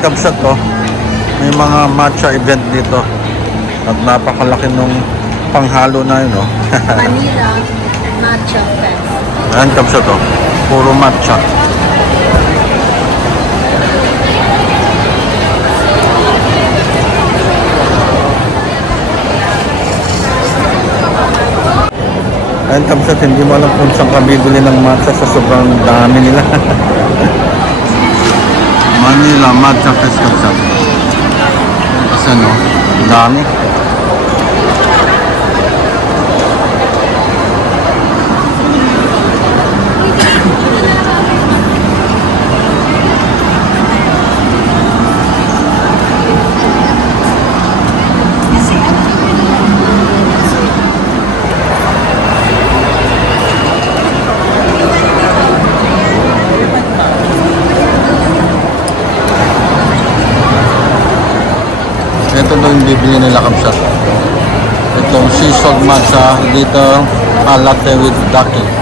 Kabsat to. May mga matcha event dito. At napakalaki nung panghalo na yun, no? Manila Matcha Fest. Ayan, Kabsat to. Puro matcha. Ayan, Kabsat, hindi mo alam kung saan ka bibili ng matcha sa sobrang dami nila. Manila Matcha Fest, Kabsat. Kasi no, dami. Ito daw yung bibili nila, Kabsat. Itong sea salt matcha dito, latte with daki.